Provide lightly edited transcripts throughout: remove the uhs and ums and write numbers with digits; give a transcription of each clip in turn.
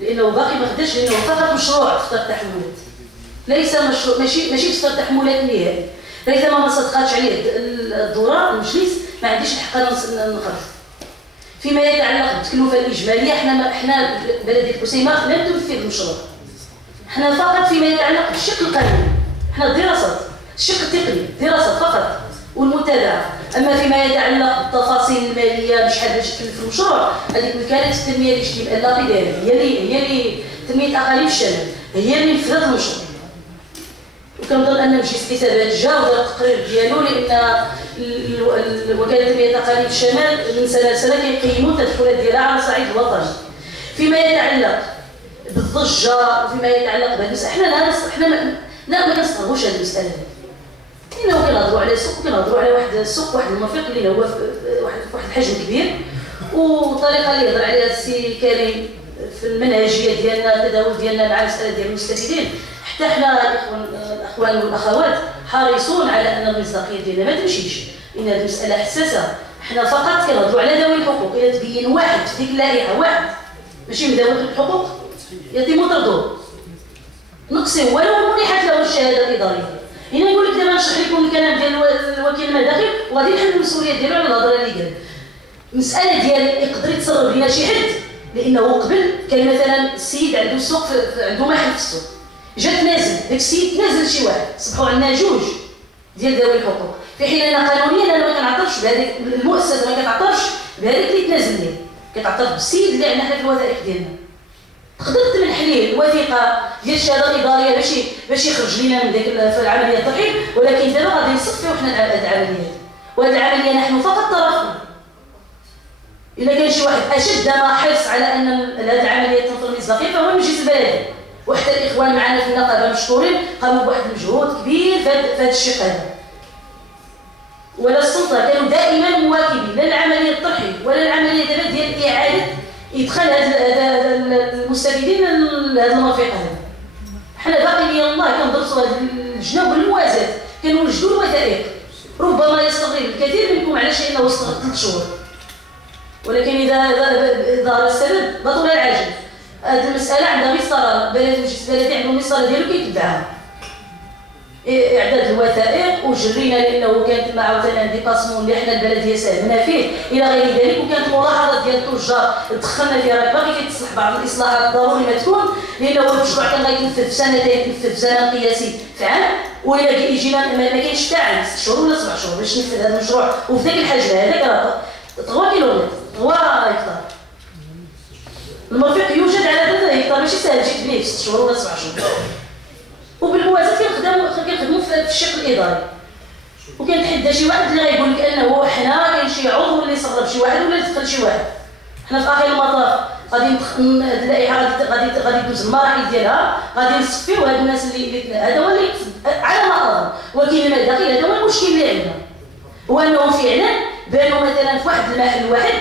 لانه باقي ما خداش، لانه فقط مشروع في إصدار التحملات، ليس مشروع، ماشي في إصدار التحملات نهائي. فاذا ما صدقاتش عليه الدوره المجلس ما عنديش الحق نخرج. فيما يتعلق بالتكلفه الاجماليه، احنا بلديه القسيمه لم تمثل المشروع، احنا فقط فيما يتعلق بالشق القانوني، احنا دراسات الشق التقني، دراسات فقط والمتابعه. اما فيما يتعلق بالتفاصيل الماليه بشحال باش تكلف المشروع، هذيك وكاله التنميه الاجتماعيه اللابيداريه هي اللي تنميه اقاليم الشمال هي اللي نفذت المشروع. وكنظن ان مجلس الحسابات جا ودار التقرير ديالو، لان وكاله تنميه اقاليم الشمال من سنه لسنه كيقيموا التدخلات ديالها على الصعيد الوطني. فيما يتعلق بالضجه وفيما يتعلق بهذه المساله، احنا ما كنستغربوش هذه المساله هذه، لانه كنهضروا على سوق، كنهضروا على واحد السوق، واحد المرفق اللي هو واحد الحجم كبير، والطريقه اللي يهضر عليها السي كريم في المنهجيه ديالنا، التداول ديالنا مع المساله ديال المستفيدين. حتى حنا الاخوان والاخوات حريصون على ان المصداقيه ديالنا ما تمشيش، لان هذه المساله حساسه. حنا فقط كنهضروا على ذوي الحقوق. اذا تبين واحد في ديك اللائحه، واحد ماشي من ذوي الحقوق، يتم طرده، نقصي ولو منحت له الشهاده الاداريه. هنا نقول لك دابا نشرح لكم الكلام ديال الوكيل المداخل، وغادي نحمل المسؤوليه ديالو على الهضره اللي قال. المساله ديال يقدر يتصرف لنا شي حد، لانه قبل كان مثلا السيد عنده سوق، عنده محل في السوق، جا تنازل، داك السيد تنازل شي واحد، صبحوا عندنا جوج ديال ذوي الحقوق، في حين ان قانونيا انا ما كنعترفش بهذيك المؤسسه، ما كتعترفش بهذيك اللي تنازل ليه، كتعترف بالسيد اللي عندنا حنا في الوثائق ديالنا. تقدر تمنح ليه الوثيقه ديال الشهاده الاداريه باش يخرج لنا من ديك العمليه الترحيل، ولكن دابا غادي نصفيو حنا هذه العمليات، وهذه العمليه نحن فقط طرفنا. الا كان شي واحد اشد ما حرص على ان هذه العمليه تنظر مصداقيه فهو المجلس البلدي، وحتى الاخوان معنا في النقابه مشكورين قاموا بواحد المجهود كبير في هذا الشق هذا. ولا السلطه كانوا دائما مواكبين لا العمليه الترحيل ولا العمليه دابا ديال اعاده ادخال هذا المستفيدين لهذا المرفق هذا. حنا باقي ديال الله كندرسوا هذه اللجنه بالموازاه، كنوجدوا الوثائق. ربما يستغرب الكثير منكم على شيء انه استغرق 3 شهور، ولكن اذا ظهر السبب بطل العجل. هذه المساله عندها مسطره، المجلس البلدي عنده مسطره ديالو كيتبعها. اعداد الوثائق وجرينا، لانه كانت مع عاوتاني ديباسمون اللي حنا البلديه ساهمنا فيه الى غير ذلك، وكانت ملاحظه ديال التجار دخلنا فيها، راه باقي كيتصلح بعض الاصلاحات ضروري ما تكون، لانه المشروع كان غيتنفذ في سنتين، يتنفذ في زمن قياسي في عام، والى يجينا ما كاينش حتى عام 6 شهور ولا 7 شهور باش ننفذ هذا المشروع، وفي ذاك الحجم هذاك راه 3 كيلومتر 3 هكتار. المرفق يوجد على 3 هكتار، ماشي ساهل تجي تبنيه في 6 شهور ولا 7 شهور. وبالموازاه كنخدموا في الشق الاداري، وكنتحدى شي واحد اللي غيقول لك انه حنا كاين شي عضو اللي صغر شي واحد ولا دخل شي واحد. حنا في اخر المطاف غادي هذه اللائحه غادي تدوز المراحل ديالها، غادي نصفيو هاد الناس اللي هذا هو اللي على ما اظن. وكيل المداخل هذا هو المشكل اللي عندنا، هو انه فعلا بانوا مثلا في واحد المحل واحد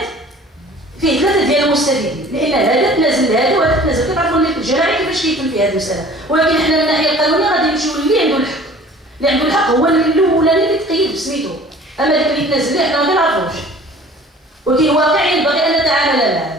فيه 3 ديال المستفيدين، لان هذا تنازل لهذا وهذا تنازل. كتعرفوا الملك الجماعي كيفاش كيتم في هذه المساله، ولكن حنا من الناحيه القانونيه غادي نمشيو اللي عنده الحق. اللي عنده الحق هو الاولاني اللي تقيد بسميتو، اما داك اللي تنازل ليه حنا ما كنعرفوش، ولكن واقعيا باغي ان نتعامل معه.